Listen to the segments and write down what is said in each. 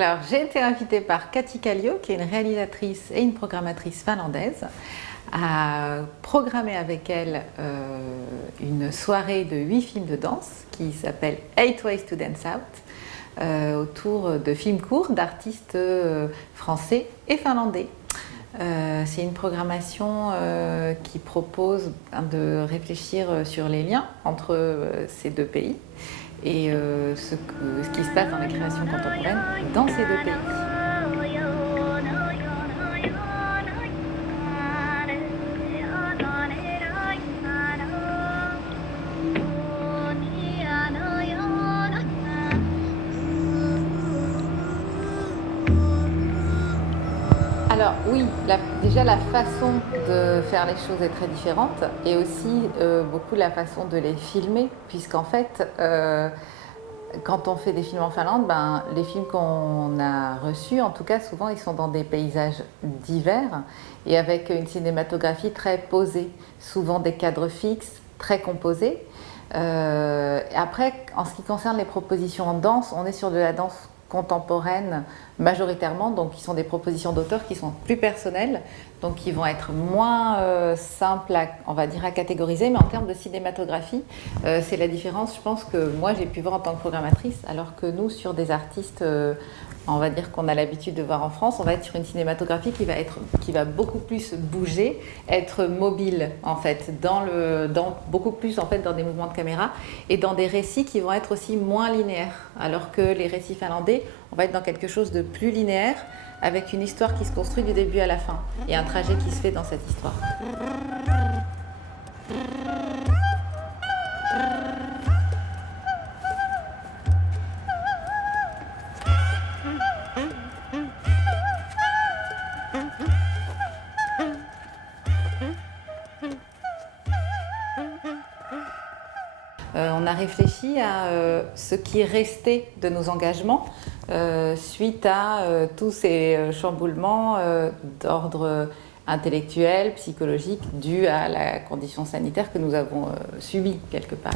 Alors, j'ai été invitée par Kati Kallio, qui est une réalisatrice et une programmatrice finlandaise, à programmer avec elle une soirée de 8 films de danse qui s'appelle 8 Ways to Dance Out, autour de films courts d'artistes français et finlandais. C'est une programmation qui propose de réfléchir sur les liens entre ces deux pays et ce qui se passe dans la création contemporaine dans ces deux pays. Alors oui, déjà la façon de faire les choses est très différente et aussi beaucoup la façon de les filmer, puisqu'en fait, quand on fait des films en Finlande, les films qu'on a reçus, en tout cas souvent, ils sont dans des paysages divers et avec une cinématographie très posée, souvent des cadres fixes, très composés. Après, en ce qui concerne les propositions en danse, on est sur de la danse contemporaine majoritairement, donc qui sont des propositions d'auteurs qui sont plus personnelles, donc qui vont être moins simples on va dire à catégoriser, mais en termes de cinématographie, c'est la différence, je pense, que moi j'ai pu voir en tant que programmatrice, alors que nous, sur des artistes, on va dire qu'on a l'habitude de voir en France, on va être sur une cinématographie qui va beaucoup plus bouger, être mobile en fait, beaucoup plus en fait dans des mouvements de caméra et dans des récits qui vont être aussi moins linéaires, alors que les récits finlandais, on va être dans quelque chose de plus linéaire, avec une histoire qui se construit du début à la fin et un trajet qui se fait dans cette histoire. On a réfléchi à ce qui est resté de nos engagements suite à tous ces chamboulements d'ordre intellectuel, psychologique, dus à la condition sanitaire que nous avons subie quelque part.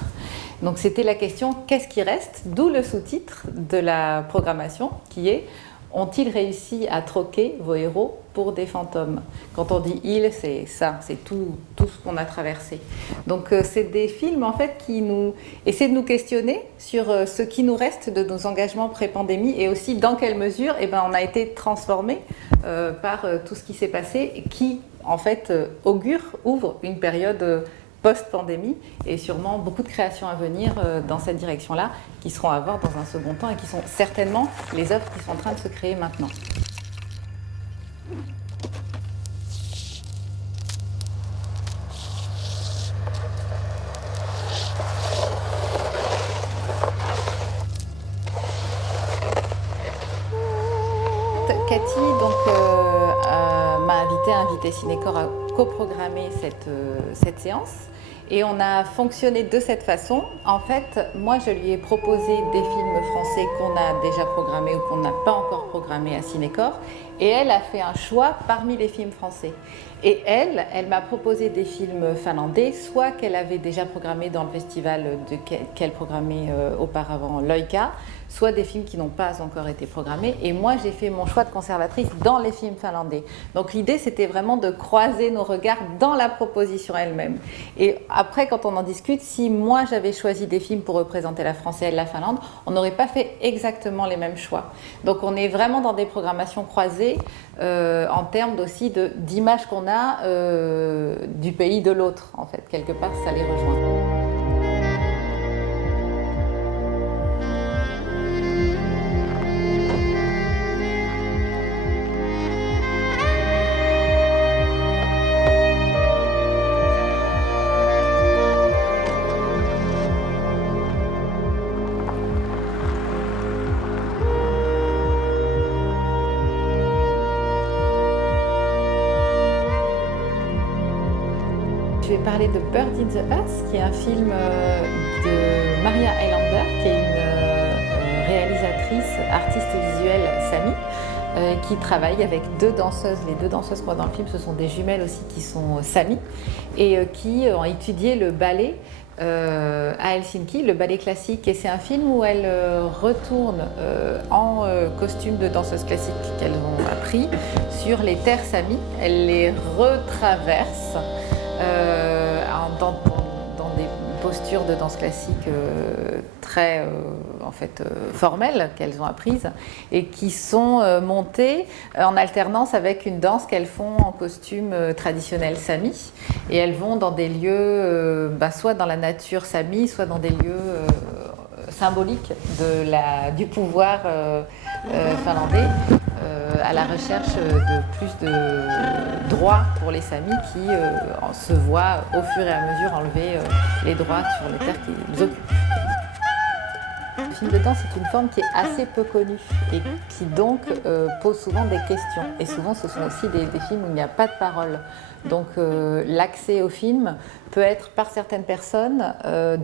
Donc c'était la question « Qu'est-ce qui reste ?» D'où le sous-titre de la programmation qui est « Ont-ils réussi à troquer vos héros pour des fantômes ?» Quand on dit « ils », c'est ça, c'est tout ce qu'on a traversé. Donc c'est des films en fait qui nous essaient de nous questionner sur ce qui nous reste de nos engagements pré-pandémie et aussi dans quelle mesure on a été transformés par tout ce qui s'est passé et qui en fait ouvre une période post-pandémie et sûrement beaucoup de créations à venir dans cette direction-là qui seront à voir dans un second temps et qui sont certainement les œuvres qui sont en train de se créer maintenant. Kati m'a invité Cinécor à coprogrammer cette séance et on a fonctionné de cette façon. En fait, moi je lui ai proposé des films français qu'on a déjà programmés ou qu'on n'a pas encore programmés à Cinécor et elle a fait un choix parmi les films français. Et elle m'a proposé des films finlandais, soit qu'elle avait déjà programmé dans le festival qu'elle programmait auparavant, l'Oika, soit des films qui n'ont pas encore été programmés. Et moi, j'ai fait mon choix de conservatrice dans les films finlandais. Donc l'idée, c'était vraiment de croiser nos regards dans la proposition elle-même. Et après, quand on en discute, si moi, j'avais choisi des films pour représenter la France et elle la Finlande, on n'aurait pas fait exactement les mêmes choix. Donc on est vraiment dans des programmations croisées en termes aussi d'images qu'on a du pays de l'autre, en fait. Quelque part, ça les rejoint. Je vais parler de Bird in the Earth, qui est un film de Maria Eilander, qui est une réalisatrice, artiste visuelle sami, qui travaille avec deux danseuses. Les deux danseuses qu'on voit dans le film, ce sont des jumelles aussi qui sont sami et qui ont étudié le ballet à Helsinki, le ballet classique, et c'est un film où elles retournent en costume de danseuse classique qu'elles ont appris sur les terres samis. Elles les retraversent dans des postures de danse classique très formelles qu'elles ont apprises et qui sont montées en alternance avec une danse qu'elles font en costume traditionnel sami. Et elles vont dans des lieux, soit dans la nature sami, soit dans des lieux symboliques du pouvoir finlandais, à la recherche de plus de droits pour les Samis qui se voient au fur et à mesure enlever les droits sur les terres qu'ils occupent. Le film de danse est une forme qui est assez peu connue et qui donc pose souvent des questions. Et souvent ce sont aussi des films où il n'y a pas de parole. Donc l'accès au film peut être par certaines personnes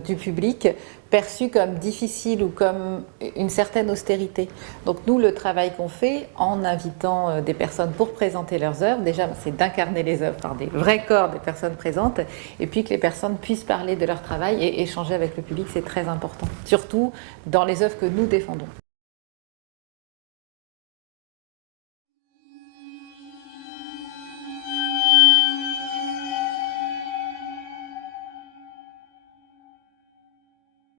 du public perçu comme difficile ou comme une certaine austérité. Donc nous, le travail qu'on fait en invitant des personnes pour présenter leurs œuvres, déjà c'est d'incarner les œuvres par des vrais corps des personnes présentes, et puis que les personnes puissent parler de leur travail et échanger avec le public, c'est très important. Surtout dans les œuvres que nous défendons.